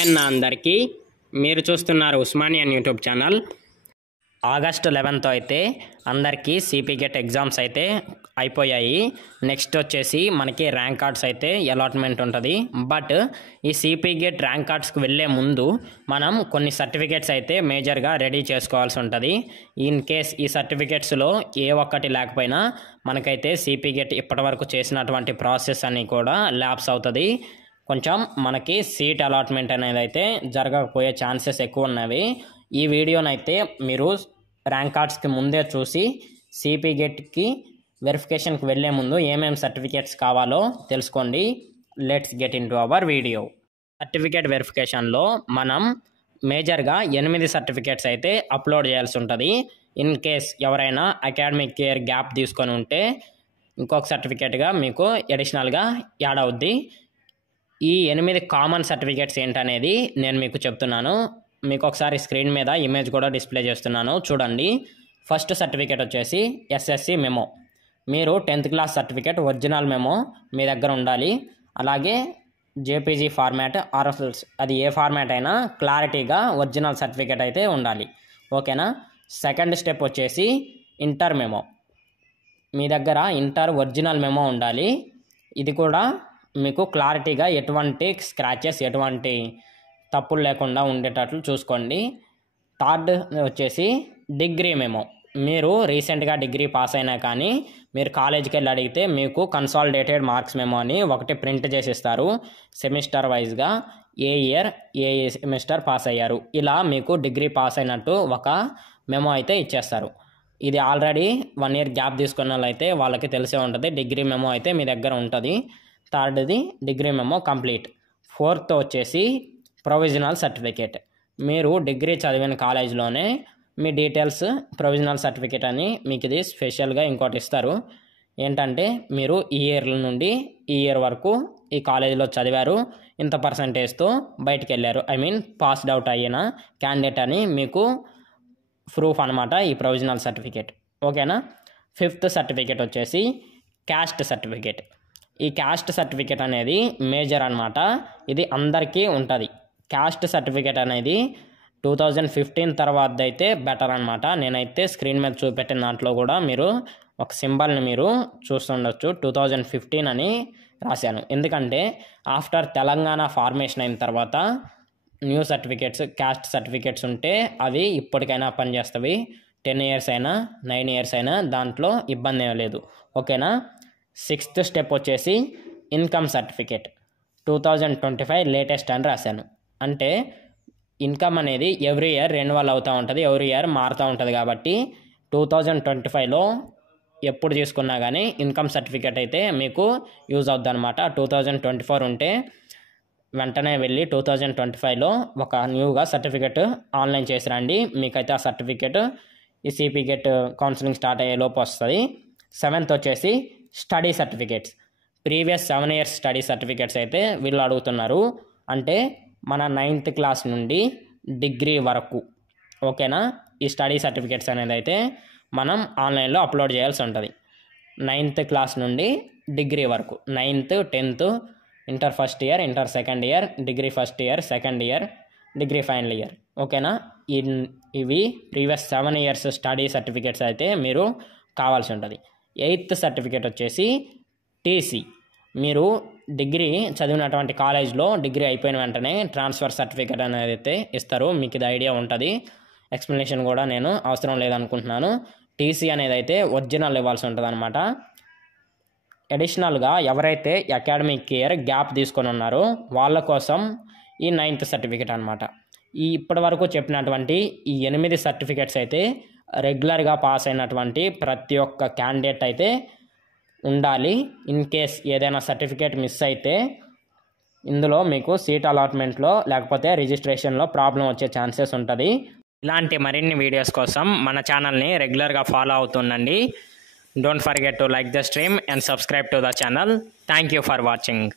Hi అన్న అందరికీ. మీరు చూస్తున్నారు Osmanian YouTube channel. August 11th అయితే అందరికీ సిపి గెట్ ఎగ్జామ్స్ అయితే అయిపోయాయి. నెక్స్ట్ వచ్చేసి మనకి ర్యాంక్ కార్డ్స్ అయితే అలాట్మెంట్ ఉంటుంది. బట్ ఈ సిపి గెట్ ర్యాంక్ కార్డ్స్కి వెళ్ళే ముందు మనం కొన్ని సర్టిఫికేట్స్ అయితే మేజర్గా రెడీ చేసుకోవాల్సి ఉంటుంది. ఇన్ కేస్ ఈ సర్టిఫికేట్స్లో ఏ ఒక్కటి లేకపోయినా మనకైతే సిపి గెట్ ఇప్పటివరకు చేసినటువంటి ప్రాసెస్ అని కూడా ల్యాప్స్ అవుతుంది. కొంచెం మనకి సీట్ అలాట్మెంట్ అనేది అయితే జరగకపోయే ఛాన్సెస్ ఎక్కువ ఉన్నవి. ఈ వీడియోనైతే మీరు ర్యాంక్ కార్డ్స్కి ముందే చూసి సిపి గెట్కి వెరిఫికేషన్కి వెళ్ళే ముందు ఏమేమి సర్టిఫికేట్స్ కావాలో తెలుసుకోండి. Let's get into our video. Certificate వెరిఫికేషన్లో మనం మేజర్గా 8 సర్టిఫికేట్స్ అయితే అప్లోడ్ చేయాల్సి ఉంటుంది. ఇన్ కేస్ ఎవరైనా అకాడమిక్ ఇయర్ గ్యాప్ తీసుకొని ఉంటే ఇంకొక సర్టిఫికేట్గా మీకు అడిషనల్గా యాడ్ అవుద్ది. ఈ 8 కామన్ సర్టిఫికేట్స్ ఏంటనేది నేను మీకు చెప్తున్నాను. మీకు ఒకసారి స్క్రీన్ మీద ఇమేజ్ కూడా డిస్ప్లే చేస్తున్నాను, చూడండి. ఫస్ట్ సర్టిఫికేట్ వచ్చేసి ఎస్ఎస్సి మెమో. మీరు 10th class certificate original memo మీ దగ్గర ఉండాలి. అలాగే జేపీజీ ఫార్మాట్ అది ఏ ఫార్మాట్ అయినా క్లారిటీగా ఒరిజినల్ సర్టిఫికేట్ అయితే ఉండాలి. ఓకేనా. సెకండ్ స్టెప్ వచ్చేసి ఇంటర్ మెమో. మీ దగ్గర ఇంటర్ ఒరిజినల్ మెమో ఉండాలి. ఇది కూడా మీకు క్లారిటీగా ఎటువంటి స్క్రాచెస్ ఎటువంటి తప్పులు లేకుండా ఉండేటట్లు చూసుకోండి. థర్డ్ వచ్చేసి డిగ్రీ మెమో. మీరు రీసెంట్గా డిగ్రీ పాస్ అయినా కానీ మీరు కాలేజీకి వెళ్ళి అడిగితే మీకు కన్సాలిడేటెడ్ మార్క్స్ మెమో అని ఒకటి ప్రింట్ చేసి ఇస్తారు. సెమిస్టర్ వైజ్గా ఏ ఇయర్ ఏ సెమిస్టర్ పాస్ అయ్యారు ఇలా మీకు డిగ్రీ పాస్ అయినట్టు ఒక మెమో అయితే ఇచ్చేస్తారు. ఇది ఆల్రెడీ 1 year గ్యాప్ తీసుకున్న వాళ్ళైతే వాళ్ళకి తెలిసే ఉంటుంది. డిగ్రీ మెమో అయితే మీ దగ్గర ఉంటుంది. థర్డ్ది డిగ్రీ మెమో కంప్లీట్. ఫోర్త్ వచ్చేసి ప్రొవిజనల్ సర్టిఫికేట్. మీరు డిగ్రీ చదివిన కాలేజ్లోనే మీ డీటెయిల్స్ ప్రొవిజనల్ సర్టిఫికేట్ అని మీకు ఇది స్పెషల్గా ఇంకోటి ఇస్తారు. ఏంటంటే మీరు ఈ ఇయర్ నుండి ఈ ఇయర్ వరకు ఈ కాలేజీలో చదివారు, ఇంత పర్సంటేజ్తో బయటికి వెళ్ళారు, పాస్డ్ అవుట్ అయిన క్యాండిడేట్ అని మీకు ప్రూఫ్ అనమాట ఈ ప్రొవిజనల్ సర్టిఫికేట్. ఓకేనా. ఫిఫ్త్ సర్టిఫికేట్ వచ్చేసి క్యాస్ట్ సర్టిఫికేట్. ఈ క్యాస్ట్ సర్టిఫికేట్ అనేది మేజర్ అనమాట. ఇది అందరికీ ఉంటుంది. క్యాస్ట్ సర్టిఫికేట్ అనేది 2015 తర్వాత అయితే బెటర్ అనమాట. నేనైతే స్క్రీన్ మీద చూపెట్టిన దాంట్లో కూడా మీరు ఒక సింబల్ని మీరు చూస్తుండొచ్చు, 2015 అని రాశాను. ఎందుకంటే ఆఫ్టర్ తెలంగాణ ఫార్మేషన్ అయిన తర్వాత న్యూ సర్టిఫికేట్స్ క్యాస్ట్ సర్టిఫికేట్స్ ఉంటే అవి ఇప్పటికైనా పనిచేస్తవి. 10 years అయినా 9 years అయినా దాంట్లో ఇబ్బంది ఏం లేదు. ఓకేనా. సిక్స్త్ స్టెప్ వచ్చేసి ఇన్కమ్ సర్టిఫికేట్. 2025 లేటెస్ట్ అని రాశాను. అంటే ఇన్కమ్ అనేది ఎవ్రీ ఇయర్ రెన్యువల్ అవుతూ ఉంటుంది, ఎవ్రీ ఇయర్ మారుతూ ఉంటుంది. కాబట్టి 2025లో ఎప్పుడు తీసుకున్నా కానీ ఇన్కమ్ సర్టిఫికేట్ అయితే మీకు యూజ్ అవుద్ది అనమాట. 2024 ఉంటే వెంటనే వెళ్ళి 2025లో ఒక న్యూగా సర్టిఫికేట్ ఆన్లైన్ చేసి రండి. మీకైతే ఆ సర్టిఫికేట్ ఈ సిపి గెట్ కౌన్సిలింగ్ స్టార్ట్ అయ్యే లోపు వస్తుంది. సెవెంత్ వచ్చేసి study certificates. Previous 7 years study certificates అయితే వీళ్ళు అడుగుతున్నారు. అంటే మన 9th క్లాస్ నుండి డిగ్రీ వరకు. ఓకేనా. ఈ స్టడీ సర్టిఫికేట్స్ అనేది అయితే మనం ఆన్లైన్లో అప్లోడ్ చేయాల్సి ఉంటుంది. 9th క్లాస్ నుండి డిగ్రీ వరకు, 9th 10th inter first year, inter second year, degree first year, second year, degree final year. ఓకేనా. ఇవి ప్రీవియస్ 7 years స్టడీ సర్టిఫికేట్స్ అయితే మీరు కావాల్సి ఉంటుంది. 8th సర్టిఫికేట్ వచ్చేసి టీసీ. మీరు డిగ్రీ చదివినటువంటి కాలేజ్లో డిగ్రీ అయిపోయిన వెంటనే ట్రాన్స్ఫర్ సర్టిఫికేట్ అనేది అయితే ఇస్తారు. మీకు ఇది ఐడియా ఉంటుంది. ఎక్స్ప్లెనేషన్ కూడా నేను అవసరం లేదనుకుంటున్నాను. టీసీ అనేది అయితే ఒరిజినల్ ఇవ్వాల్సి ఉంటుంది అనమాట. అడిషనల్గా ఎవరైతే అకాడమిక్ ఇయర్ గ్యాప్ తీసుకొని ఉన్నారో వాళ్ళ కోసం ఈ 9th సర్టిఫికేట్ అనమాట. ఈ ఇప్పటి వరకు చెప్పినటువంటి ఈ 8 సర్టిఫికేట్స్ అయితే రెగ్యులర్గా పాస్ అయినటువంటి ప్రతి ఒక్క క్యాండిడేట్ అయితే ఉండాలి. ఇన్ కేస్ ఏదైనా సర్టిఫికేట్ మిస్ అయితే ఇందులో మీకు సీట్ అలాట్మెంట్లో లేకపోతే రిజిస్ట్రేషన్లో ప్రాబ్లం వచ్చే ఛాన్సెస్ ఉంటుంది. ఇలాంటి మరిన్ని వీడియోస్ కోసం మన ఛానల్ని రెగ్యులర్గా ఫాలో అవుతుండండి. Don't forget to like the stream and subscribe to the channel. Thank you for watching.